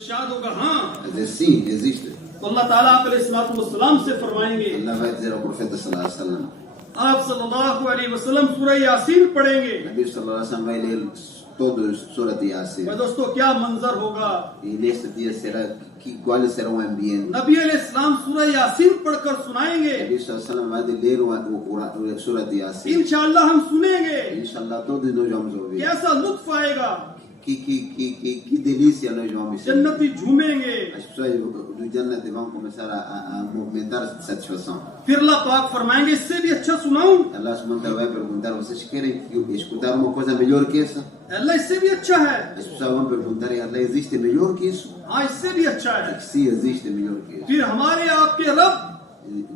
इरशाद होगा हाँ, Sim, existe. तो अल्लाह ताला आप अलैहिस्सलाम से फरमाएंगे, Allah vai dizer ao profeta sallallahu alaihi wasallam. आप सल्लल्लाहु अलैहि वसल्लम सूरह यासीन पढ़ेंगे। Nabi sallallahu alaihi wasallam vai ler todos Surat Yasin. और दोस्तों क्या मंजर होगा, E neste dia qual será o ambiente? नबी अलैहिस्सलाम सूरह यासीन पढ़कर सुनाएंगे, Nabi sallallahu alaihi wasallam vai ler o Surat Yasin. इंशाअल्लाह हम सुनेंगे, Inshallah todos nós vamos ouvir. कैसा लुत्फ आएगा, Que delícia nós vamos sentir. जन्नती झूमेंगे। As pessoas do Jannat vão começar a movimentar de satisfação. फिर अल्लाह पाक फरमाएंगे इससे भी अच्छा सुनाऊं, Allah subhanahu wa ta'ala vai perguntar: vocês querem escutar uma coisa melhor que essa? अल्लाह इससे भी अच्छा है, As pessoas vão perguntar: Allah, existe melhor que isso? हाँ इससे भी अच्छा है। Sim, existe melhor que isso. फिर हमारे आपके रब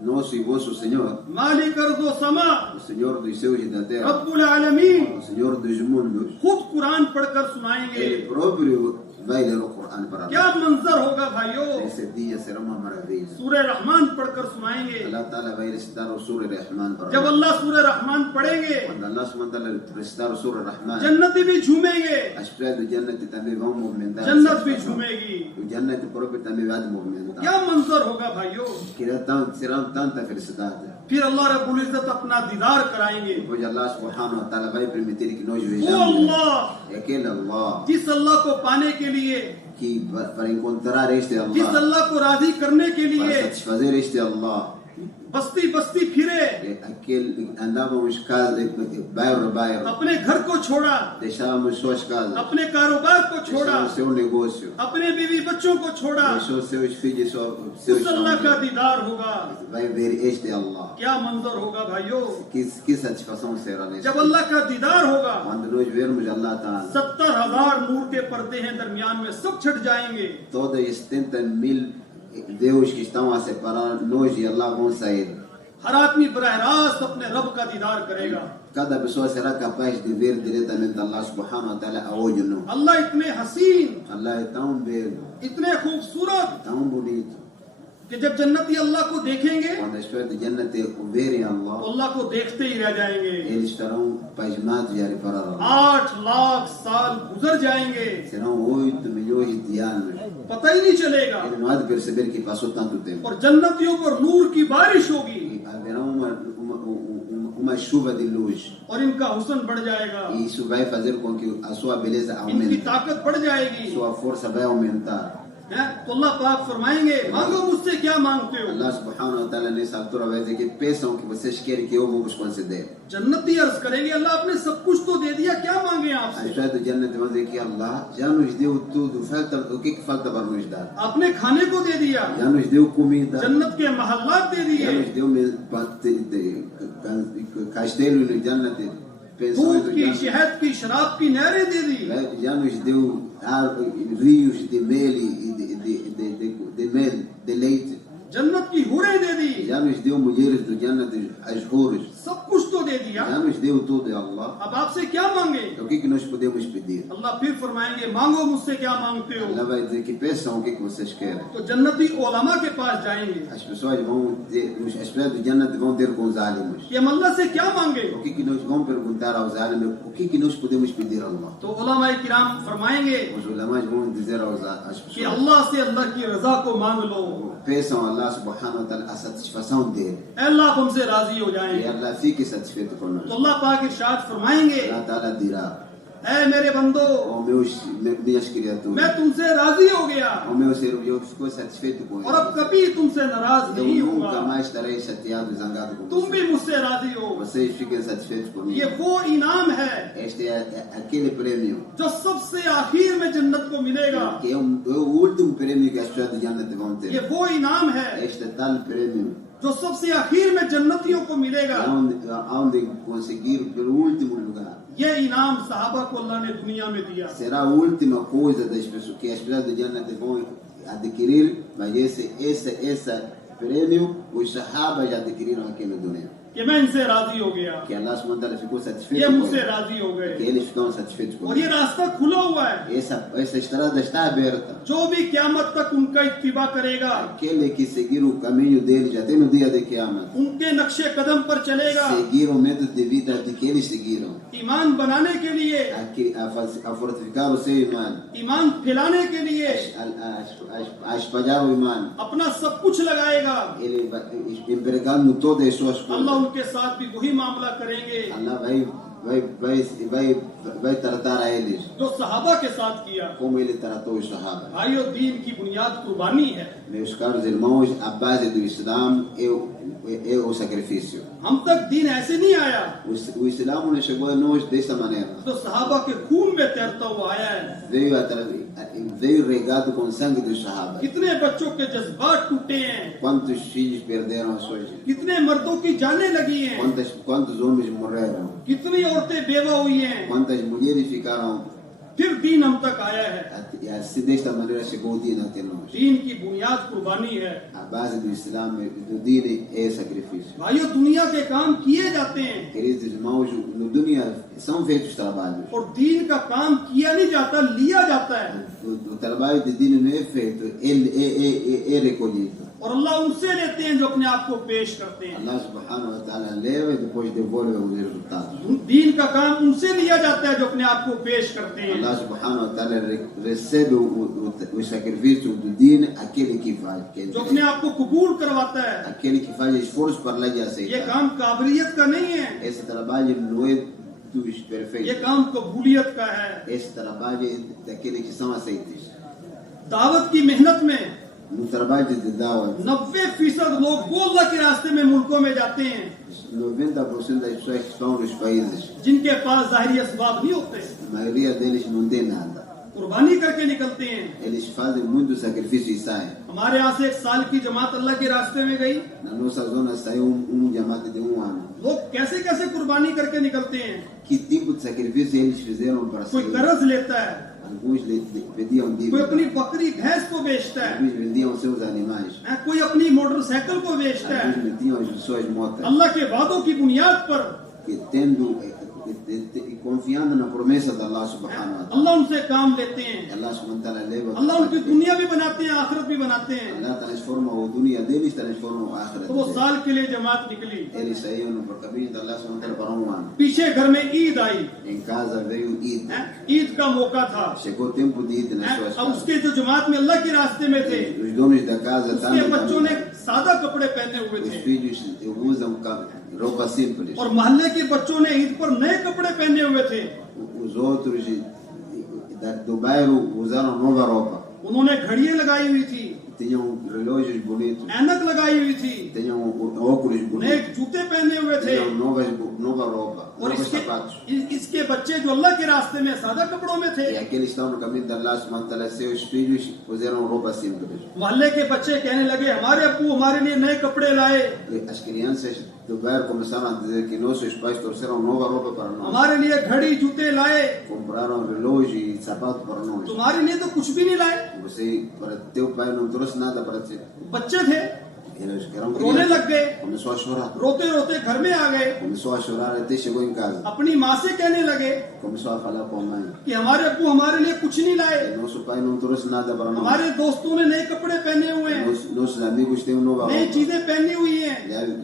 Nosso e vosso Senhor, मालिक अर्ज़ व समा o Senhor dos céus e da terra, रब्बुल आलमीन o Senhor dos mundos, खुद कुरान पढ़कर सुनाएंगे। Ele próprio vai ler o Corão para क्या nós. मंजर होगा भाइयों, Esse dia será uma maravilha. सूरह रहमान पढ़कर सुनाएंगे। Allah Ta'ala vai recitar o Surah Rahman para जब nós. अल्लाह सूरह रहमान पढ़ेंगे, Quando Allah subhanahu wa ta'ala recitar o Surah Rahman, जन्नती भी झूमेंगे, as pessoas do Jannat também vão movimentar. जन्नत भी झूमेगी। O Jannat próprio também vai movimentar. क्या मंजर होगा भाइयों, Será tanta felicidade. फिर अल्लाह रब्बुल इज्जत अपना दीदार कराएंगे। Depois Allah subhanahu wa ta'ala vai permitir que nós वो vejamos. अल्लाह, É aquele Allah जिस अल्लाह को पाने के लिए, que para encontrar este जिस Allah, अल्लाह को राजी करने के para लिए satisfazer este Allah, बस्ती बस्ती फिरे, é aquele andávamos casa, bairro a bairro, अपने घर को छोड़ा, deixávamos suas casas, अपने कारोबार को छोड़ा, deixávamos seu negócio, अपने बीवी बच्चों को छोड़ा, deixou seus filhos, उस seus अल्लाह का famílias. दीदार होगा। Vai ver este Allah. क्या मंजर होगा भाइयों, Que satisfação será neste जब dia. अल्लाह का दीदार होगा, Quando nós vermos Allah Ta'ala, 70,000 नूर के पर्दे हैं दरमियान में, सब छट जाएंगे। todos os 70.000 Deus que estão a separar nós e Allah vão sair. हर आदमी बरह रास्त अपने रब का दीदार करेगा। Cada pessoa será capaz de ver diretamente Allah subhanahu wa ta'ala a olho nu. अल्लाह इतने हसीन, Allah é tão belo, इतने खूबसूरत tão bonito. कि जब जन्नती अल्लाह को देखेंगे Quando as pessoas de Jannat verem तो Allah, अल्लाह को देखते ही रह जाएंगे। eles estarão pasmados e a reparar Allah. 8 लाख साल गुजर जाएंगे, Serão 8 milhões de anos. पता ही नहीं चलेगा। Ele não há de perceber que passou tanto tempo. और जन्नतियों पर नूर की बारिश होगी E haverá uma chuva de luz. और इनका हुस्न बढ़ जाएगा, E isso vai fazer com que a sua beleza इनकी aumente. ताकत बढ़ जाएगी। Sua força vai aumentar. हैं? तो अल्लाह पाक फरमाएंगे मांगो मुझसे क्या मांगते हो। Allah subhanahu wa ta'ala nessa altura vai dizer que peçam o que vocês querem que eu vou vos conceder. जन्नती अर्ज करेंगे अल्लाह आपने सब कुछ तो दे दिया, क्या मांगे As आपसे। pessoas do Jannat vão dizer que Allah já nos deu tudo. O que falta para nos dar? आपने खाने को दे दिया, Já nos deu comida, जन्नत के महल्लात दे दिए, já nos deu castelo no Jannat, pensões दूध do की Jannat, शहद की शराब की नहरें दे दी, já nos deu rios de mel e de mel, de leite, जन्नत की हुरें दे दी, já nos deu mulheres do Jannat, as ruras, सब कुछ तो दे दिया। já nos deu tudo, é Allah. अब आपसे क्या मांगे। O que nós podemos pedir? अल्लाह फिर फरमाएंगे मांगो मुझसे क्या मांगते हो। Allah vai dizer que peçam o que vocês querem. तो जन्नती ओलमा के पास जाएंगे As pessoas vão dizer, as pessoas do Jannat vão ter com os álimos. कि हम अल्लाह से क्या मांगे। O que nós vamos perguntar aos álimos? O que nós podemos pedir a Allah? तो उलमा किराम फरमाएंगे Os ulamas vão dizer às कि pessoas, अल्लाह से अल्लाह की रजा को मांग लो, peçam a Allah subhanahu wa ta'ala a satisfação dele. अल्लाह आप हमसे राजी हो E जाएं। Allah fique satisfeito तो conosco. अल्लाह पाक इरशाद फरमाएंगे Allah Ta'ala dirá, ऐ मेरे बंदो, ó minhas criaturas, मैं तुमसे राजी हो गया ó meu ser, eu estou satisfeito com और अब ele. कभी तुमसे नाराज Eu नहीं nunca होगा, mais estarei chateado e zangado com तुम भी vocês. मुझसे राजी हो। Vocês fiquem satisfeitos ये comigo. वो इनाम है Este é aquele prêmio जो सबसे आखिर में जन्नत को मिलेगा। que é o último prêmio que as pessoas de Jannat vão ये ter. वो इनाम है Este tal prêmio जो सबसे आखिर में जन्नतियों को मिलेगा। onde conseguir pelo último lugar. ये इनाम सहाबा को अल्लाह ने दुनिया में दिया। Será a última coisa das pessoas que as pessoas de Jannat vão adquirir, mas esse prêmio os sahabas já adquiriram aqui na dunya. कि मैं इनसे राजी हो गया, Que Allah subhanahu wa ta'ala ficou ये satisfeito com मुझसे ele. राजी हो Que गए eles ficaram satisfeitos com और ये ele. रास्ता खुला हुआ है। Essa estrada está aberta. जो भी क़यामत तक उनका इत्तिबा करेगा, Aquele que seguir o caminho deles até no dia de Qiyamah, उनके नक्शे कदम पर चलेगा, seguir o método de vida de que eles seguiram, ईमान बनाने के लिए, a fortificar o seu imã, ईमान फैलाने के लिए, a a espalhar o imã. अपना सब कुछ लगाएगा, Ele vai empregando todas as suas अल्लाह coisas. उनके साथ भी वही मामला करेंगे Allah vai tratar a eles जो सहाबा के साथ किया। como ele tratou os sahabas. भाइयों, दीन की बुनियाद कुर्बानी है। Meus caros irmãos, a base do Islã é o sacrifício. हम तक दीन ऐसे नहीं आया, O Islã não chegou a nós dessa maneira. जो सहाबा के खून में तैरता हुआ आया है। Veio regado com sangue dos sahabas. कितने बच्चों के जज्बात टूटे हैं, Quantos filhos perderam as suas, कितने मर्दों की जानें लगी हैं, quantos homens morreram, कितनी औरतें बेवा हुई हैं, quantas mulheres ficaram. फिर दीन हम तक आया है। E assim desta maneira chegou o dia até nós. दीन की बुनियाद कुर्बानी है। A base do Islã, do Dine, é sacrifício. भाइयों, दुनिया के काम किए जाते हैं Queridos irmãos, no dunya são feitos trabalhos. और दीन का काम किया नहीं जाता, लिया जाता है। O trabalho de Dine não é feito, ele é recolhido. और अल्लाह उनसे लेते हैं जो अपने आप को पेश करते हैं। Allah subhanahu wa ta'ala leva e depois devolve os resultados. दीन का काम उनसे लिया जाता है जो अपने आप को पेश करते हैं। Allah subhanahu wa ta'ala recebe o sacrifício do Dine, aquele que faz, जो अपने आप को कबूल करवाता है। aquele que faz esforço para lá de ये aceitar. काम काबिलियत का नहीं है, Esse trabalho não é dos ये perfeitos. काम कबूलियत का है। Esse trabalho é daqueles que são aceitos. दावत की मेहनत में No trabalho de Dawah, 90% लोग वो अल्लाह के रास्ते में मुल्कों में जाते हैं 90% das pessoas que estão nos países, जिनके पास जाहिरी असबाब नहीं होते, a maioria deles não tem nada. कुर्बानी करके निकलते हैं। Eles fazem muito sacrifício e saem. हमारे यहाँ से 1 साल की जमात अल्लाह के रास्ते में गई। Na nossa zona saiu diamante de ano. लोग कैसे कैसे कुर्बानी करके निकलते हैं। Que tipo de sacrifício eles fizeram para कोई sair? कर्ज लेता है, Alguns pediam कोई dívida, अपनी बकरी भैंस को बेचता है, alguns vendiam seus animais, कोई अपनी मोटरसाइकिल को बेचता है। alguns vendiam as suas motas. अल्लाह के वादों की बुनियाद पर Que tendo e confiando na promessa de Allah subhanahu wa ta'ala. अल्लाह उनसे काम लेते हैं। Allah subhanahu wa ta'ala leva. अल्लाह उनकी दुनिया भी बनाते हैं, आखिरत भी बनाते हैं। Allah transforma o dunya deles, transforma o akhirat तो वो deles. साल के लिए जमात निकली। Eles saíram por caminho de Allah subhanahu wa ta'ala para ano. पीछे घर में ईद आई, Em casa veio Eid. Eid का मौका था। Chegou o tempo de Eid nas suas अब casas. उसके जो जमात में अल्लाह के रास्ते में थे, Os donos da casa उसके बच्चों ने também. सादा कपड़े पहने हुए Os थे filhos usam roupa simples. और मोहल्ले के बच्चों ने ईद पर नए कपड़े पहने हुए थे। Os outros do bairro usaram nova roupa. उन्होंने घड़ियां लगाई हुई थी, Tinham relógios bonitos, ऐनक लगाई हुई थी, tinham óculos नए bonitos, जूते पहने हुए थे। tinham nova roupa, और novos sapatos. इसके बच्चे जो अल्लाह के रास्ते में सादा कपड़ों में थे, E aqueles que estão no caminho de Allah, subhanahu wa ta'ala, seus filhos puseram roupa simples. मोहल्ले के बच्चे कहने लगे हमारे अब्बू हमारे लिए नए कपड़े लाए, E as crianças do bairro começaram a dizer que nossos pais trouxeram nova roupa para nós. हमारे लिए घड़ी जूते लाए, Compraram relógio e sapato para nós. तुम्हारे लिए तो कुछ भी नहीं लाए। Você, para teu pai, não trouxe nada para ti. बच्चे थे, Eles eram रोने लग crianças. गए, Começou a chorar. रोते रोते घर में आ गए, Começou a chorar até chegou em casa. अपनी माँ से कहने लगे Começou a falar com a mãe. कि हमारे अब्बू हमारे लिए कुछ नहीं लाए, Nosso pai não trouxe nada para nós. हमारे दोस्तों ने नए कपड़े पहने हुए हैं, Nossos amigos têm nova नई roupa. चीजें पहनी हुई हैं।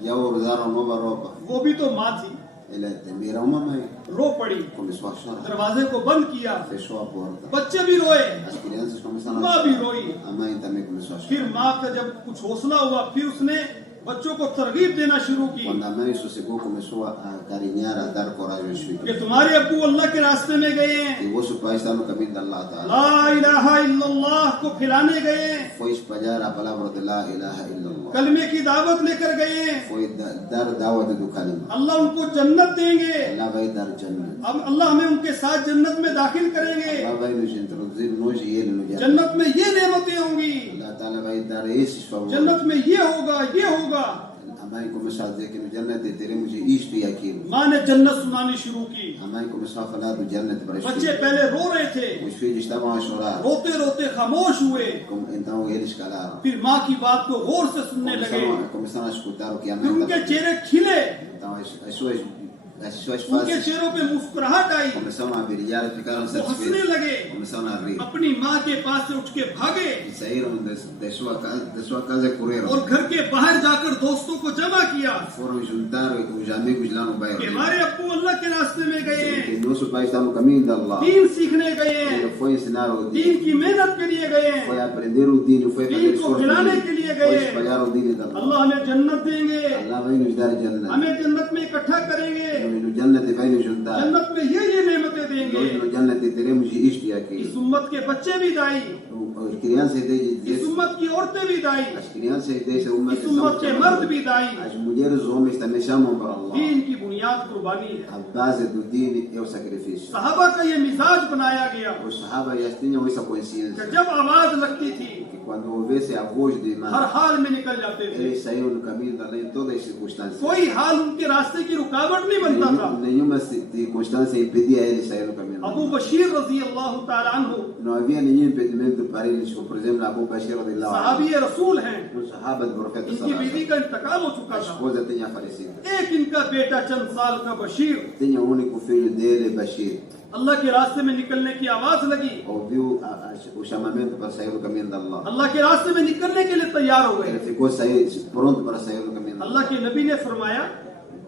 Já usaram nova roupa. वो भी तो माँ थी, Ela também era uma mãe. रो पड़ी, Começou a chorar. दरवाजे को बंद किया, Fechou a porta. बच्चे भी रोए, As crianças começaram a माँ भी chorar. रोई। A mãe também começou a फिर chorar. माँ का जब कुछ हौसला हुआ, फिर उसने बच्चों को तरगीब देना शुरू की Quando a mãe sossegou, começou a carinhar, a dar coragem aos filhos. कि तुम्हारे अब्बू अल्लाह के रास्ते में गए हैं, E o vosso pai está no caminho de Allah Ta'ala. ला इलाहा इल्लल्लाह को फैलाने गए हैं, Foi espalhar a palavra de La ilaha illallah. कलमे की दावत लेकर गए हैं। Foi dar दावत do kalima. अल्लाह उनको जन्नत देंगे, Allah vai dar jannat. अब अल्लाह हमें उनके साथ जन्नत में दाखिल करेंगे। Allah vai nos introduzir nós e ele no jannat. जन्नत में ये नेमतें होंगी, Allah Ta'ala vai dar esses favores. जन्नत में ये होगा, ये होगा। A mãe começou a dizer que no jannat teremos isto e aquilo. माँ ने जन्नत सुनानी शुरू की। A mãe começou a falar do jannat para os बच्चे filhos. पहले रो रहे थे, Os filhos estavam a chorar. रोते रोते खामोश हुए, Então eles calaram. फिर माँ की बात को गौर से सुनने लगे, Começaram a escutar o que a फिर mãe उनके estava dizendo. चेहरे खिले, Então as suas as suas उनके faces चेहरों पे मुस्कुराहट आई, começaram a brilhar, ficaram वो हंसने satisfeitos, लगे, começaram a rir. अपनी माँ के पास से उठ के भागे E saíram de sua casa e correram. और घर के बाहर जाकर दोस्तों को जमा किया Foram juntar os amigos lá no कि bairro. हमारे अब्बू अल्लाह के रास्ते में गए हैं, Que nosso pai está no caminho de Allah. दीन सीखने गए हैं, Ele foi ensinar o दीन dino, की मेहनत के लिए गए foi हैं, aprender o dino, foi fazer दीन को esforço, खिलाने के लिए foi गए। espalhar o dino de Allah. अल्लाह हमें जन्नत देंगे, Allah vai nos dar Jannah. हमें जन्नत में इकट्ठा करेंगे, No Jannah vai nos juntar. जन्नत में ये नेमतें देंगे। Nós no Jannah teremos isto e इस aquilo. उम्मत के बच्चे भी दाई, As crianças इस desse, उम्मत की औरतें भी दाई, as crianças dessa uma इस उम्मत के मर्द भी दाई। as mulheres, os homens também chamam para Allah. दीन की बुनियाद कुर्बानी है। A base do dino é o sacrifício. सहाबा का ये मिजाज बनाया गया Os sahabas já tinham essa कि consciência जब आवाज लगती थी que quando houvesse a voz de हर imam, हाल में निकल जाते थे, eles saíam no caminho da lei em todas as circunstâncias. कोई हाल उनके रास्ते की रुकावट नहीं बनता था। Nenhuma circunstância impedia eles sair no caminho. Abu बशीर रजी अल्लाह तआला अन्हु Não havia nenhum impedimento para eles, como por exemplo Abu Bashir radiallahu anhu, सहाबी रसूल हैं, um sahaba do profeta इनकी sallallahu alaihi बीवी का इंतकाल हो चुका wasallam. A था। esposa tinha falecido. एक इनका बेटा चंद साल का Bashir Tinha o único filho dele, Bashir. अल्लाह के रास्ते में निकलने की आवाज लगी, Ouviu o chamamento para sair do caminho de Allah. अल्लाह के रास्ते में निकलने के लिए तैयार हो Ele गए। ficou pronto para sair do caminho de Allah. अल्लाह के नबी ने फरमाया,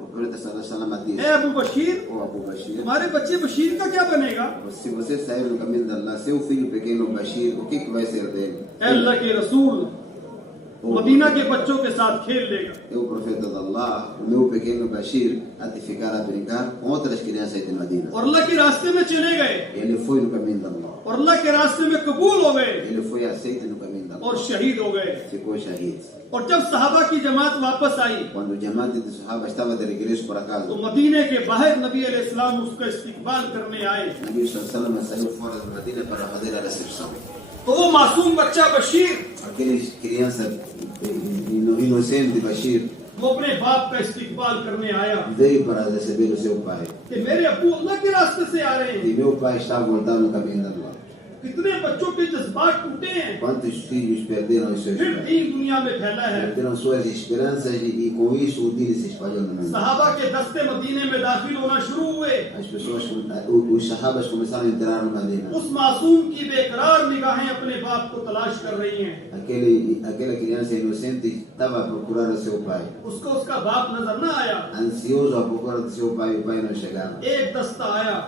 O profeta sallallahu alaihi wasallam ए disse: अबू बशीर, "Ó Abu Bashir, तुम्हारे बच्चे बशीर का क्या बनेगा? se você sair do caminho de Allah, seu filho pequeno Bashir, o que vai ser dele?" ए अल्लाह के रसूल मदीना के बच्चों के साथ खेल लेगा। É o profeta de Allah, o meu pequeno Bashir, a te ficar a brincar com outras crianças de Medina. और अल्लाह के रास्ते में चले गए Ele foi no caminho de Allah. और अल्लाह के रास्ते में कबूल हो गए Ele foi aceito no caminho de Allah. और शहीद हो गए। Ficou shahid. और जब सहाबा की जमात वापस आई Quando o Jamaat de Sahaba estava de regresso para तो casa, मदीने के बाहर नबी अलैहिस्सलाम उसका इस्तकबाल करने आए। Nabi sallallahu alaihi wasallam saiu fora de Medina para fazer a recepção. तो वो मासूम बच्चा Bashir Aqueles crianças inocente Bashir वो अपने बाप का इस्तकबाल करने आया veio para receber o seu pai. कि मेरे अब्बू अल्लाह के रास्ते से आ रहे E हैं। meu pai está voltando no caminho de Allah. कितने बच्चों के जज्बात टूटे हैं, Quantos filhos perderam os seus फिर pais? दीन दुनिया में फैला है। Perderam suas esperanças e com isso o dino se espalhou no mundo. सहाबा के दस्ते मदीने में दाखिल होना शुरू हुए। As pessoas, os sahabas começaram a entrar no Medina. उस मासूम की बेकरार निगाहें अपने बाप को तलाश कर रही हैं। Aquela criança inocente estava a procurar o seu pai. उसको उसका बाप नजर न आया। Ansioso à procura do seu pai, o pai não chegava. एक दस्ता आया,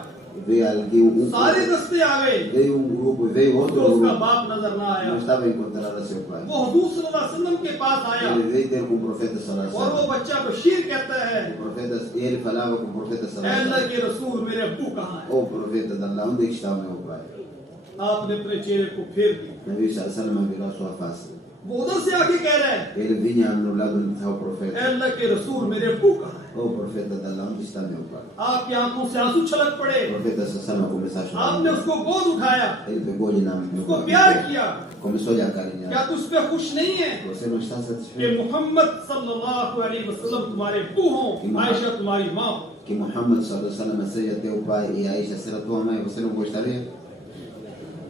Veio alguém, सारे दस्ते आ गए, veio grupo, veio उसको outro उसका grupo. बाप नजर न आया। Não estava a encontrar o seu pai. वो हुजूर सल्लल्लाहु अलैहि वसल्लम के पास आया Ele veio ter com o profeta sallallahu alaihi और वो wasallam. बच्चा बशीर कहता है, O profeta, ele falava com o profeta "ऐ sallallahu alaihi अल्लाह wasallam. के रसूल, मेरे अब्बू कहाँ है?" O profeta de Allah, onde está o meu pai? आपने अपने चेहरे को फेर दिया। Nabi sallallahu alaihi wasallam virou a sua face. वो उधर से आके कह रहा है, Ele vinha no lado onde estava o "ऐ profeta. अल्लाह के रसूल, मेरे अब्बू कहाँ है?" O profeta de Allah, onde está meu pai? आपकी आंखों से आंसू छलक पड़े, O profeta sallallahu alaihi wasallam começou a आपने chorar. उसको गोद उठाया, Ele pegou-lhe na उसको प्यार किया। começou a lhe क्या acarinhar. तू उस पे खुश नहीं है Você não está कि satisfeito मोहम्मद सल्लल्लाहु अलैहि वसल्लम तुम्हारे अब्बू हों, आयशा तुम्हारी माँ हो? que Muhammad sallallahu alaihi wasallam seja teu pai e Aisha será tua mãe? Você não gostaria?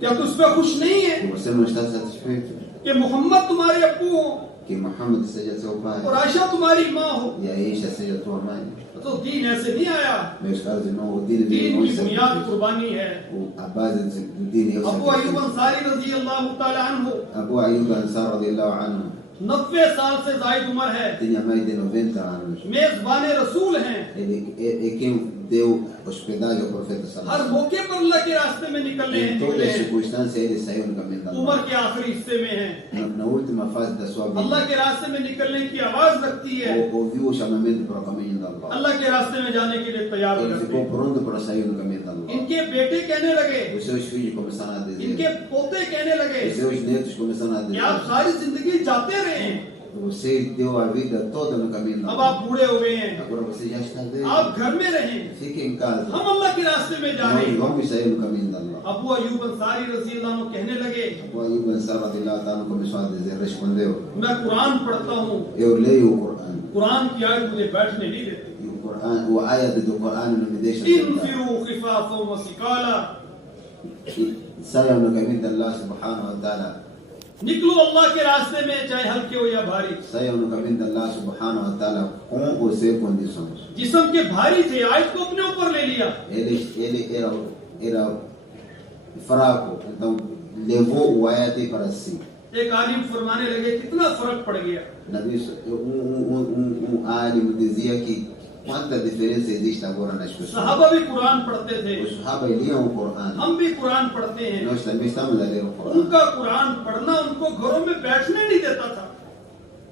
क्या तू उस पे खुश नहीं है Que você não está satisfeito? कि मोहम्मद तुम्हारे अब्बू हो Que Muhammad seja teu pai और आयशा तुम्हारी माँ हो? e Aisha seja tua mãe? तो दीन ऐसे नहीं आया। Meus caros irmãos, o dino दीन veio की com बुनियाद sacrifício. कुर्बानी है। A base do dino é o अबू अयूब sacrifício. अंसारी रजी अल्लाह तआला अन्हु Abu Ayyub Ansar radiallahu anhu 90 साल से जायद उम्र है, tinha mais de 90 anos. मेजबान रसूल हैं। Ele é quem deu hospedagem ao profeta हर sallallahu alaihi मौके पर अल्लाह के रास्ते में निकलने wasallam. हैं, Em निकले todas as हैं। circunstâncias ele saiu no caminho da उम्र Allah. के आखिरी हिस्से में है, Na última fase da sua अल्लाह vida, के रास्ते में निकलने की आवाज लगती है, ouviu o chamamento para o caminho da Allah. अल्लाह के रास्ते में जाने के लिए तैयार हो Ele जाते ficou हैं। pronto para sair no caminho da Allah. इनके बेटे कहने लगे, Os seus filhos começaram a इनके dizer, पोते कहने लगे os seus netos começaram a कि आप dizer, सारी जिंदगी जाते रहे हैं, você deu a vida toda no caminho da अब Allah. आप बूढ़े हो गए हैं, Agora você já está velho. आप घर में रहें, Fique em casa. हम अल्लाह के रास्ते में जा रहे Nós हैं। vamos sair no caminho da Allah. Abu अयूब अंसारी रजी अल्लाह अन्हु कहने लगे, Abu Ayyub Ansar radiallahu anhu começou a dizer, respondeu, मैं कुरान पढ़ता हूँ, eu leio o Corão. Quran की आयत मुझे बैठने नहीं देती। E o ayat do Corão não me deixa sentar. इनफिरू खिफाफा व सिकाला, E saiam no caminho de Allah subhanahu wa ta'ala निकलो अल्लाह के रास्ते में, चाहे हल्के हो या भारी। Saiam no caminho de Allah subhanahu wa ta'ala com ou sem condições. जिस्म के भारी थे, आज को अपने ऊपर ले लिया। Ele era fraco, então levou o ayat para si. एक आलिम फरमाने लगे कितना फर्क पड़ गया। आलिम dizia que quanta diferença existe agora nas pessoas. सहाबा भी कुरान पढ़ते थे, Os sahabas liam o Corão. हम भी कुरान पढ़ते हैं। Nós também estamos a ler o Corão. उनका कुरान पढ़ना उनको घरों में बैठने नहीं देता था।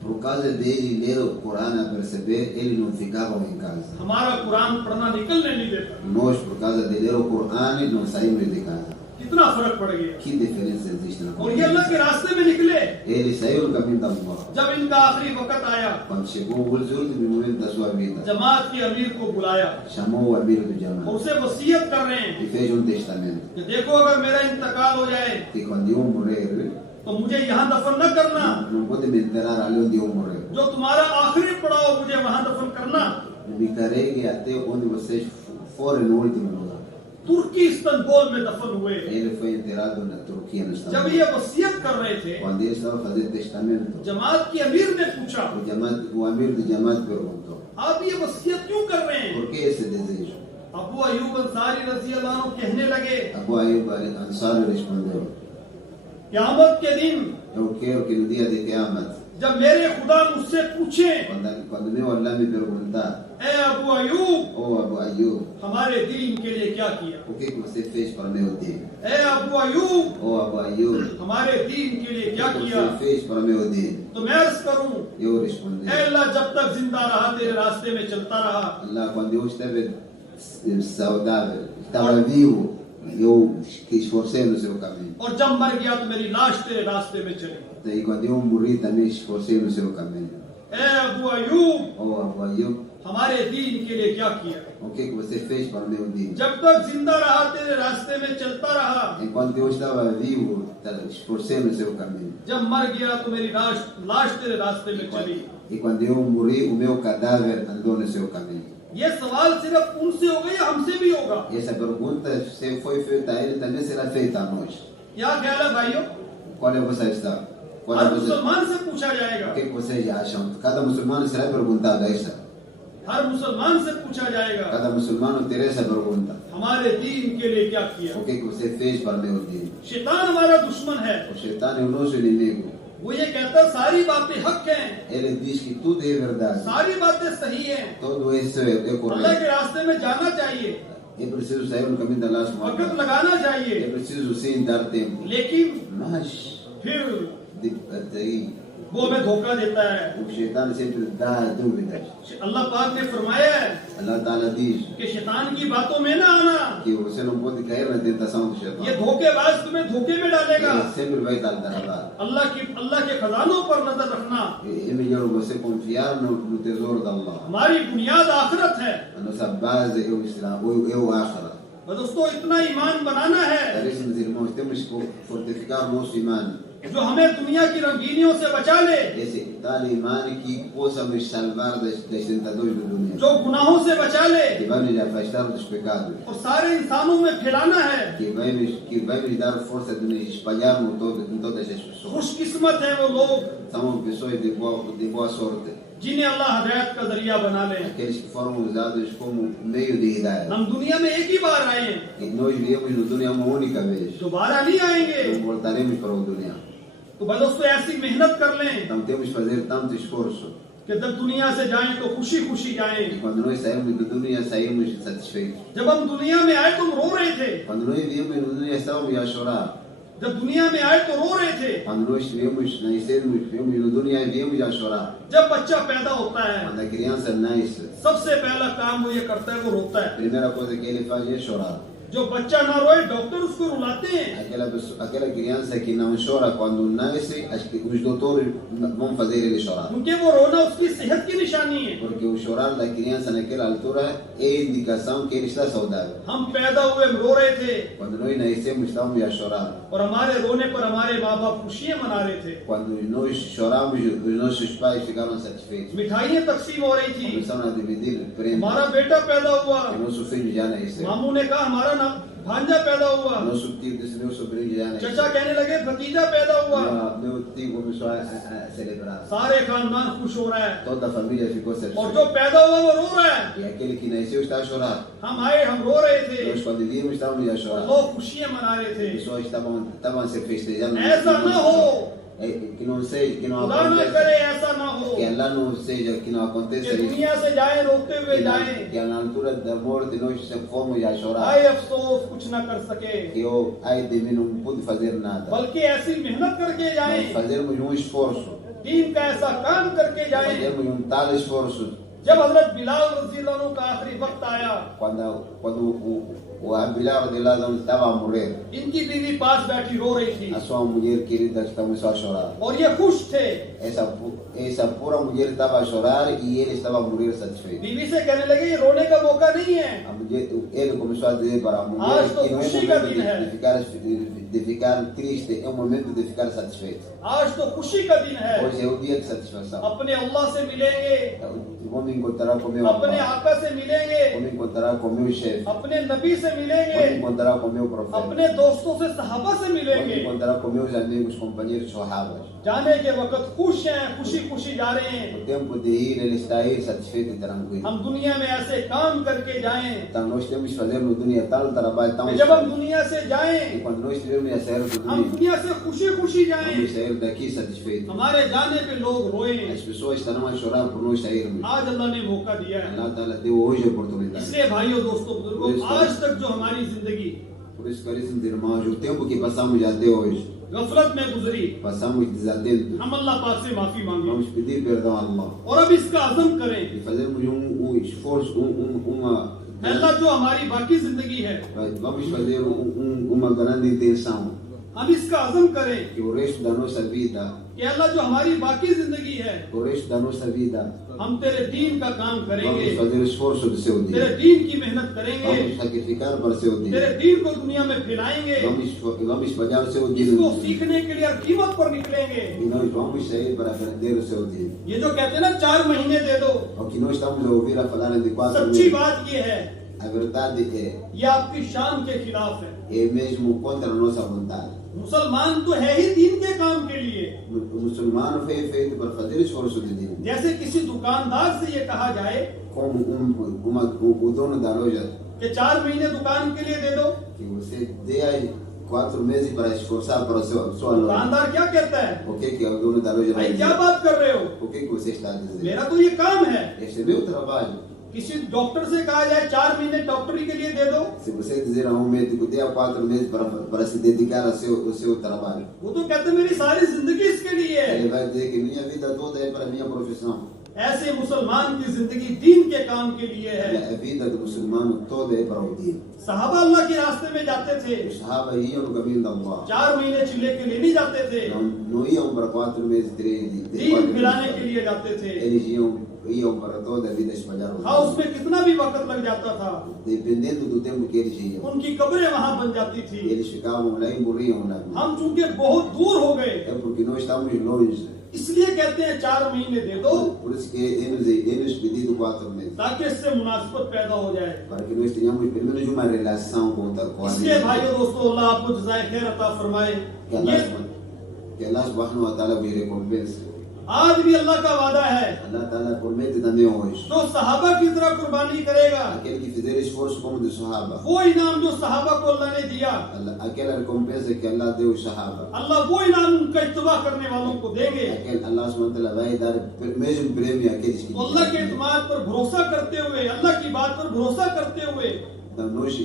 Por causa dele ler o Corão a perceber, eles não ficavam em casa. हमारा कुरान पढ़ना निकलने नहीं देता। Nós, por causa de ler o Corão, não saímos de casa. कितना फर्क पड़ गया। Que diferença existe na और ये अल्लाह के रास्ते में निकले। Ele saiu no caminho da Allah. जब इनका आखिरी वक्त आया, Quando chegou o último momento da sua vida, जमात के अमीर को बुलाया chamou o amigo do और Jamal उसे वसीयत कर रहे हैं e fez testamento. कि देखो अगर मेरा इंतकाल हो जाए Que quando eu morrer, तो मुझे यहाँ दफन न करना, não pode me enterrar ali onde eu morrer. जो तुम्हारा आखिरी पड़ाव मुझे वहाँ दफन करना। Me carregue até onde vocês forem no último lugar. तुर्की इस्तांबुल में दफन हुए। Ele foi enterrado na Turquia, no जब Istambul. ये वसीयत कर रहे थे, Quando ele estava fazendo testamento, जमात के अमीर ने पूछा, o amigo do Jamal perguntou: आप ये वसीयत क्यों कर रहे हैं? por que esse desejo? Abu अयूब अंसारी रजी अल्लाह अन्हु कहने लगे, Abu Ayyub Ansari respondeu: क़यामत के दिन eu quero que no dia de Qiyamat, जब मेरे खुदा मुझसे पूछे, quando meu Allah me perguntar, ए अबू अयूब, oh Abu Ayyub, हमारे दीन के लिए क्या किया? o que você fez para meu dino? ए अबू अयूब, Oh Abu Ayyub, हमारे दीन के लिए o क्या que किया? você fez para meu dino? तो मैं अर्ज करूं, Eu respondi: ए अल्लाह, जब तक जिंदा रहा तेरे रास्ते में चलता रहा, Allah, quando eu esteve saudável, estava vivo, eu esforcei no seu caminho. और जब मर गया तो मेरी लाश तेरे रास्ते में चली। E quando eu morri, também esforcei no seu caminho. ए अबू अयूब, Oh Abu Ayyub, हमारे दीन के लिए क्या किया? o que você fez para meu dino? जब तक जिंदा रहा तेरे रास्ते में चलता रहा, Enquanto eu estava vivo, esforcei no seu caminho. जब मर गया तो मेरी लाश तेरे रास्ते में चली। E quando eu morri, o meu cadáver andou no seu caminho. ये सवाल सिर्फ उनसे होगा या हमसे भी होगा? E essa pergunta, se foi feita a ele, também será feita a nós. क्या ख्याल है भाइयों? Qual é você está? Qual हर é você? मुसलमान से पूछा जाएगा, O que vocês acham? Cada muçulmano será perguntado essa. हर मुसलमान से पूछा जाएगा, Cada muçulmano terá essa pergunta. हमारे दीन के लिए क्या किया? O que você fez para meu dino? शैतान हमारा दुश्मन है। O Shaitan é o nosso inimigo. वो ये कहता है सारी बातें हक हैं, Ele diz que tudo é verdade. सारी बातें सही हैं, Tudo isso é अल्लाह correto. के रास्ते में जाना चाहिए, É preciso sair no caminho da Allah subhanahu wa वक्त ta'ala. लगाना É चाहिए, preciso sim dar tempo. लेकिन Mas फिर aí, वो हमें धोखा देता है। o Shaitan sempre dá dúvidas. अल्लाह पाक ने फरमाया है Allah Ta'ala diz कि शैतान की बातों में ना आना, que você não pode cair na tentação do ये Shaitan. धोखेबाज तुम्हें धोखे में डालेगा। Ele sempre vai dar trabalho. अल्लाह के खजानों पर नजर रखना। É melhor você confiar no tesouro da Allah. हमारी बुनियाद आखिरत है। A nossa base é o Islã, é o Akhira. और दोस्तों, इतना ईमान बनाना है Caríssimos irmãos, temos que fortificar o nosso imã. जो हमें दुनिया की रंगीनियों से बचा ले, Esse tal imã que possa nos salvar das tentações do mundo. जो गुनाहों से बचा ले Que vai nos afastar dos pecados. और सारे इंसानों में फैलाना है। Que vai nos dar força de nos espalhar em todas as pessoas. खुशकिस्मत है वो लोग São pessoas de boa sorte. जिन्हें अल्लाह हदायत का जरिया बना ले। Aqueles que foram usados como meio de hidayah. हम दुनिया में एक ही बार आए हैं, E nós viemos no dunya uma única vez. दोबारा नहीं आएंगे। Não voltaremos para o dunya. तो भाई दोस्तों, ऐसी मेहनत कर लें Então temos que fazer tanto esforço. कि जब दुनिया से जाएं तो खुशी खुशी जाएं। E quando nós saímos do dunya, saímos satisfeitos. जब हम दुनिया में आए तो हम रो रहे थे, Quando nós viemos no dunya, estávamos a chorar. जब दुनिया में आए तो रो रहे थे। Quando nós viemos no dunya, viemos a chorar. जब बच्चा पैदा होता है, Quando a criança nasce, सबसे पहला काम वो ये करता है, वो रोता है। a primeira coisa que ele faz é chorar. जो बच्चा ना रोए, डॉक्टर उसको रुलाते हैं। Aquela criança que não chora quando nasce, os doutores vão fazer ele chorar. क्योंकि वो रोना उसकी सेहत की निशानी है। Porque o chorar da criança naquela altura é indicação que ele está saudável. हम पैदा हुए, हम रो रहे थे Quando nós nascemos, estávamos a chorar. और हमारे रोने पर हमारे माँ बाप खुशियाँ मना रहे थे। Quando nós choramos, os nossos pais ficaram satisfeitos. मिठाइयाँ तकसीम हो रही थी। Começaram a dividir prendas. हमारा बेटा पैदा हुआ, O nosso filho já nasceu. मामू ने कहा हमारा भांजा पैदा हुआ। nosso tio disse, meu sobrinho já nasceu. चचा कहने लगे भतीजा पैदा हुआ। Meu tio começou a celebrar. सारे खानदान खुश हो रहा है Toda a família ficou और जो satisfeita. पैदा हुआ वो रो रहा है। E aquele que nasceu está a chorar. हम आए, हम रो रहे थे, Nós quando vimos estávamos a chorar. लोग खुशियां मना रहे As थे। pessoas estavam se festejando. ऐसा ना हो, Que não seja, que não खुदा ना aconteça. करे ऐसा ना हो Que Allah não seja, que não aconteça कि isso. दुनिया से जाए रोते हुए जाए। Que na altura da morte nós fomos a chorar. आए अफसोस कुछ ना कर सके, Que eu, ai de mim, não pude fazer nada. बल्कि ऐसी मेहनत करके जाए, Nós fazermos esforço. दीन का ऐसा काम करके जाए। Fazermos tal esforço. जब हजरत बिलाल रज़ी अल्लाह अन्हु का आखिरी वक्त आया, Quando o Abilar de lá estava a morrer, इनकी बीवी पास बैठी रो रही थी a sua mulher querida começou a chorar. और ये खुश थे। Essa pura mulher estava a chorar e ele estava a morrer satisfeito. बीवी से कहने लगे ये रोने का मौका नहीं है, A mulher, ele começou a dizer para a mulher आज तो que não é खुशी का momento दिन है। de ficar triste, é o momento de ficar satisfeito. आज तो खुशी का दिन है। Hoje é o dia de satisfação. अपने अल्लाह से मिलेंगे, Vamos encontrar com meu अपने pai, आका से मिलेंगे, vamos encontrar com meu chefe, अपने नबी से vamos मिलेंगे, encontrar com meu profeta, अपने दोस्तों से सहाबा से vamos मिलेंगे। encontrar com meus amigos, companheiros, sahabas. जाने के वक्त खुश हैं, खुशी खुशी जा रहे हैं। O tempo de ir, ele está aí satisfeito e tranquilo. हम दुनिया में ऐसे काम करके जाएं Então nós temos que fazer no dunia tal trabalho, tão कि जब हम दुनिया से जाएं, e quando nós estivermos a sair do हम dunia, दुनिया से खुशी खुशी जाएं। vamos sair daqui satisfeitos. हमारे जाने पे लोग रोएं। As pessoas estarão a chorar por nós sairmos. आज अल्लाह ने मौका दिया है। Allah Ta'ala deu hoje a oportunidade. इसलिए भाइयों दोस्तों बुजुर्गों, आज तक जो हमारी जिंदगी Por isso, caríssimos irmãos, o tempo que passamos até hoje, गफलत में गुजरी, passamos desatentos. हम अल्लाह पाक से माफी मांगे Vamos pedir perdão a Allah और अब इसका अज़म करें। e fazermos esforço, अल्लाह जो हमारी बाकी जिंदगी है, vamos fazer uma grande intenção हम इसका अज़म करें que o resto da nossa vida, कि अल्लाह जो हमारी बाकी जिंदगी है, o resto da nossa vida, हम तेरे दीन का काम करेंगे, vamos fazer esforço do seu तेरे dia. दीन की मेहनत करेंगे, Vamos sacrificar para o seu तेरे dia. दीन को दुनिया में फैलाएंगे, Vamos espalhar o seu dia. इसको सीखने के लिए हर कीमत पर निकलेंगे। E nós vamos sair para aprender o seu dia. ये जो कहते हैं ना 4 महीने दे दो, O que nós estamos a ouvir a falar de 4 सच्ची meses, बात ये है, a verdade ये आपकी शान के खिलाफ है। é mesmo contra a nossa vontade. मुसलमान तो है ही दीन के काम के लिए। O muçulmano foi feito para fazer esforço de Deus. जैसे किसी दुकानदार से ये कहा जाए Como o dono da loja, कि 4 महीने दुकान के लिए दे दो, que você dê aí 4 meses para esforçar para a sua loja. दुकानदार क्या कहता है, O que o dono da loja vai भाई क्या dizer? बात कर रहे हो, O que você está a dizer? मेरा तो ये काम है। Este é meu trabalho. किसी डॉक्टर से कहा जाए 4 महीने डॉक्टरी के लिए दे दो, Se você dizer a médico, dê 4 meses para se dedicar ao seu trabalho. वो तो कहते मेरी सारी जिंदगी इसके लिए है। Ele vai dizer que minha vida toda é para a minha profissão. ऐसे मुसलमान की जिंदगी दीन के काम के लिए है। A vida do muçulmano toda é para o dia. सहाबा अल्लाह के रास्ते में जाते थे, Os sahabas iam no caminho da Allah. 4 महीने चिल्ले के लिए नहीं जाते थे, Não iam para 4 meses, 3 दीन फैलाने के लिए जाते थे। Eles iam para toda a vida espalhar o हाँ, उसमें कितना भी वक्त लग जाता था, Dependendo do tempo que eles iam. उनकी कब्रें वहां बन जाती थी। Eles ficavam lá e morriam lá. हम चूंकि बहुत दूर हो गए, É porque nós estamos longe. इसलिए कहते हैं 4 महीने दे दो, Por isso que é-nos pedido 4 meses. ताकि इससे मुनासिबत पैदा हो जाए। Para que nós tenhamos pelo menos uma relação com a इसलिए भाइयों दोस्तों, अल्लाह आपको जज़ाए खैर अता फरमाए। Que Allah subhanahu wa ta'ala vos recompense. आज भी अल्लाह का वादा है, Allah Ta'ala promete também hoje. जो सहाबा की तरह कुर्बानी करेगा, Aquele que fizer esforço como do Sahaba. वो इनाम जो सहाबा को अल्लाह ने दिया, Aquela recompensa que Allah deu aos Sahaba. अल्लाह वो इनाम उनका इत्तबा करने वालों को देंगे। Allah subhanahu wa ta'ala vai dar o mesmo prêmio àqueles que तो अल्लाह के इत्माद पर भरोसा करते हुए, अल्लाह की बात पर भरोसा करते हुए, Então nós,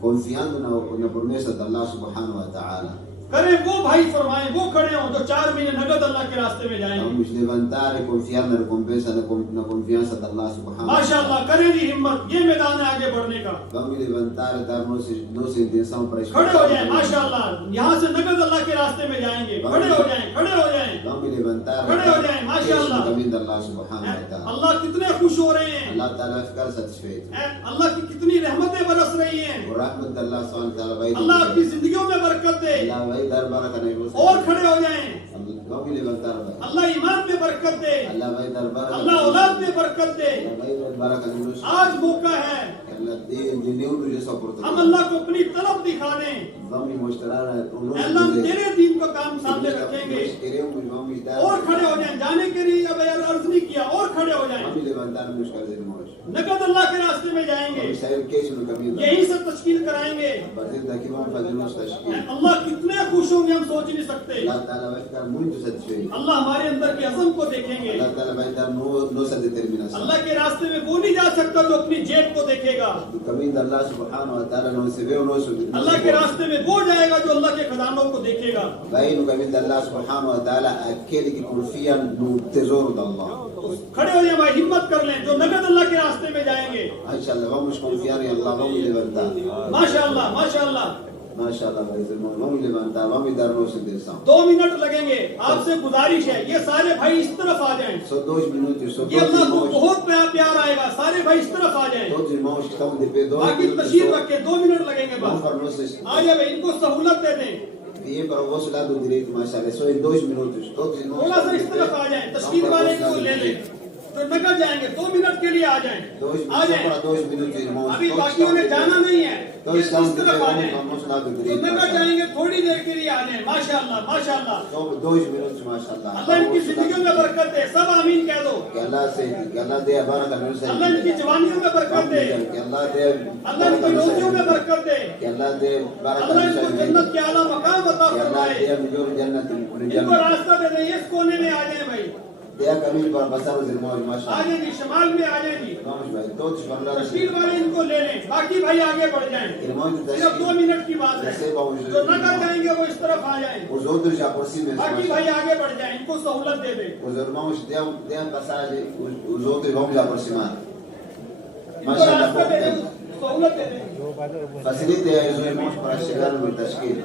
confiando na promessa de Allah subhanahu wa ta'ala, करें वो भाई फरमाएं, वो खड़े हों जो 4 महीने नगद अल्लाह के रास्ते में जाएंगे। vamos levantar e confiar na recompensa, na confiança de Allah subhanahu wa माशाअल्लाह, ta'ala. करें जी हिम्मत, ये मैदान है आगे बढ़ने का। Vamos levantar e dar nossa intenção para खड़े हो जाएं, माशाअल्लाह, यहाँ से नगद अल्लाह के रास्ते में जाएंगे। खड़े हो जाएं, खड़े हो जाएं। Vamos levantar खड़े हो जाएं, माशाअल्लाह। o caminho de Allah subhanahu wa ta'ala. अल्लाह कितने खुश हो रहे हैं, Allah Ta'ala vai ficar satisfeito. अल्लाह की कितनी रहमतें बरस रही हैं। O rahmat de Allah subhanahu wa ta'ala vai अल्लाह आपकी जिंदगियों में बरकत दे। Allah vai dar baraka na vossa और vida. खड़े हो जाएं, Vamos vamos levantar, Pai. अल्लाह ईमान में बरकत दे, Allah vai dar baraka. अल्लाह औलाद में बरकत दे। Allah vai dar baraka nos. आज मौका है, Allah de nenhum essa हम oportunidade. अल्लाह को अपनी तरफ दिखा दें। Vamos mostrar o nosso अल्लाह हम poder. तेरे दीन को काम सामने रखेंगे Nós queremos, vamos dar. और खड़े हो जाएं। जाने के लिए अब यार अर्ज नहीं किया, और खड़े हो जाएं। Vamos levantar nos caras irmãos. नकद अल्लाह के रास्ते में जाएंगे, Vamos sair queixo no caminho. यहीं से तश्कील कराएंगे। A partir daqui vamos fazer nosso tashkil. अल्लाह कितने खुश होंगे हम सोच नहीं सकते। Allah Ta'ala vai ficar muito satisfeito. अल्लाह हमारे अंदर के अज़म को देखेंगे। Allah Ta'ala vai dar nossa determinação. अल्लाह के रास्ते में वो नहीं जा सकता जो अपनी जेब को देखेगा। Do caminho de Allah Subhanahu wa Ta'ala não se vê o nosso. अल्लाह के रास्ते में वो जाएगा जो अल्लाह के खजानों को देखेगा। Vai no caminho de Allah Subhanahu wa Ta'ala aquele que confia no tesouro de Allah. तो खड़े हो जाए भाई, हिम्मत कर लें। जो नकद अल्लाह के रास्ते में जाएंगे, Inshallah, vamos confiar em Allah, vamos levantar. माशाअल्लाह माशाअल्लाह। Mashallah, meus irmãos, vamos levantar, vamos dar nossa intenção. 2 मिनट लगेंगे। आपसे गुजारिश है, ये सारे भाई इस तरफ आ जाएं। Só 2 minutos, só ये todos अल्लाह को irmãos. बहुत प्यार आएगा। सारे भाई इस तरफ आ जाएं। Todos irmãos que estão de pé, 2 बाकी minutos. तशरीफ Só. रखे, 2 मिनट लगेंगे Vamos बस। para nossas. आ जाए भाई, इनको सहूलत दे दें। Vem para o vosso lado direito, Mashallah, só em 2 minutos. Todos irmãos. थोड़ा सा estão de इस pé. तरफ आ जाएं। Vamos तशकील para o वाले vosso को lado ले लें, direito. तो नकद जाएंगे। 2 मिनट के लिए आ जाएं। आ Só जाएं। para 2 minutos, irmãos. अभी Todos बाकियों estão ने de pé. जाना नहीं है, ये Todos इस estão de pé, तरफ आ vamos जाएं। para o nosso lado तो direito. नकद Mashallah. जाएंगे, थोड़ी देर के लिए आ जाएं। माशाअल्लाह माशाअल्लाह। Só 2 minutos, Mashallah. अल्लाह इनकी जिंदगियों में बरकत दे। सब आमीन कह दो। Que Allah aceite, que Allah dê a baraka nos अल्लाह इनकी जवानियों में बरकत दे। Que Allah dê अल्लाह इनकी रोजियों में बरकत दे। que Allah dê baraka अल्लाह nos इनको जन्नत के आला मकाम अता que Allah फरमाए। dê a melhor jannat इनको रास्ता दे दे। इस कोने में आ जाए भाई, dê a caminho para passar os irmãos, आ Mashallah. जाए जी, शमाल में आ जाए जी। Vamos, vai, todos para lá. तशकील वाले इनको ले लें, बाकी भाई आगे बढ़ जाएं। Irmãos de सिर्फ 2 मिनट की बात है। जो नकद जाएंगे वो इस तरफ आ जाएं, Os outros já aproximem-se. बाकी भाई आगे बढ़ जाएं। इनको सहूलत दे दे। Os irmãos dêem passagem, os outros vamos aproximar. इनको रास्ता दे दे, Mashallah. सहूलत दे दे। Facilite aí os irmãos para chegar no Tashkil.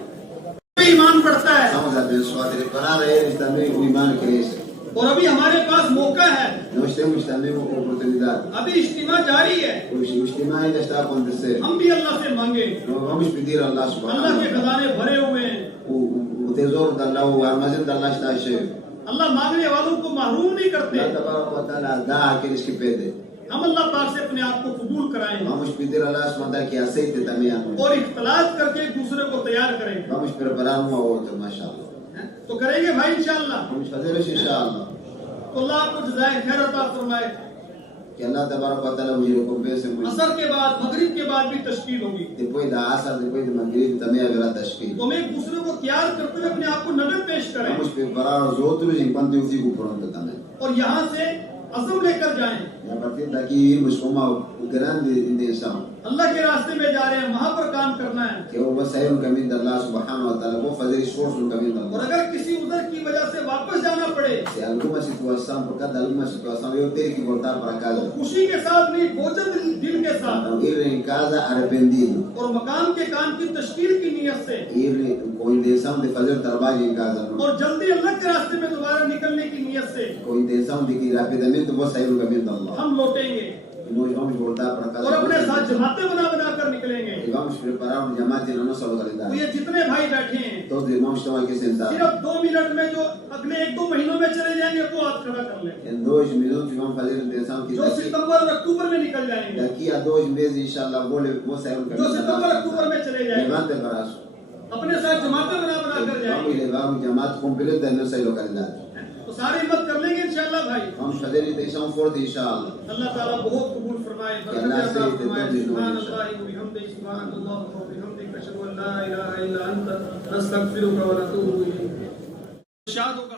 ईमान बढ़ता है Estamos abençoados. Preparar eles também o imã cresce. और अभी हमारे पास मौका है। Nós temos também uma oportunidade. अभी इज्तिमा जारी है। O estimar ainda está a acontecer. हम भी अल्लाह से मांगे। Nós vamos pedir a Allah अल्लाह subhanahu के wa ta'ala. खजाने भरे हुए हैं। O tesouro de Allah, o armazém de Allah está cheio. अल्लाह मांगने वालों को महरूम नहीं करते। Allah tabaraka wa ta'ala dá àqueles que pedem. हम अल्लाह पाक से अपने आप को कबूल कराएं Vamos pedir a Allah subhanahu wa ta'ala que aceite também a nós. और इख्तलात करके एक दूसरे को तैयार करें। Vamos preparar um ao outro, mashallah. तो करेंगे भाई इंशाअल्लाह। Vamos fazer isso, inshallah. तो अल्लाह आपको जज़ाए खैर अता फरमाए। Que Allah tabaraka wa ta'ala nos recompense muito. असर के बाद, मगरिब के बाद भी तशकील होगी। Depois da Asar, depois de Maghrib, também haverá tashkil. तो हम एक दूसरे को तैयार करते हुए अपने आप को नजर पेश करें Vamos preparar os outros enquanto eu fico pronto também. और यहाँ से अज़म लेकर जाएं। E a partir daqui irmos com uma grande intenção. अल्लाह के रास्ते में जा रहे हैं, वहां पर काम करना है। Que eu vou sair no caminho de Allah subhanahu wa ta'ala. Vou fazer esforço no caminho de और Allah. अगर किसी उधर की वजह से वापस जाना पड़े Se alguma situação, por causa de alguma situação, eu ter que voltar para तो casa. खुशी के साथ नहीं, बोझल दिल के साथ Então, ir em casa arrependido. और मकाम के काम की तशकील की नीयत से Ir com intenção de fazer trabalho em casa. Não? और जल्दी अल्लाह के रास्ते में दोबारा निकलने की नीयत से Com intenção de que rapidamente vou sair no caminho de Allah. हम लौटेंगे E nós vamos voltar para casa. और अपने साथ जमातें बना बना कर निकलेंगे। E vamos preparar um jamaat na nossa तो localidade. ये जितने भाई बैठे हैं, Todos os irmãos estão aqui sentados. सिर्फ 2 मिनट में जो अगले 1-2 महीनों में चले जाएंगे वो हाथ खड़ा कर लें। Em 2 minutos vamos fazer a intenção que जो सितंबर और अक्टूबर में निकल जाएंगे, daqui a 2 meses, inshallah, vou sair no जो caminho de सितंबर Allah. अक्टूबर में चले जाएंगे, Levante o braço. अपने साथ जमातें बना बना कर Vamos जाएंगे। levar um jamaat completo da nossa localidade. तो सारी हिम्मत कर लेंगे इंशाअल्लाह भाई। Vamos fazer a intenção forte, inshallah. अल्लाह ताला बहुत कबूल फरमाए, बरकत अल्लाह से अता फरमाए। इत्तेफाक सुभान अल्लाह व बिहम्दिही, सुभान अल्लाह व बिहम्दिही, अशहदु अन ला इलाहा इल्ला अंत, नस्तगफिरुका व नतूबु इलैक। इरशाद होगा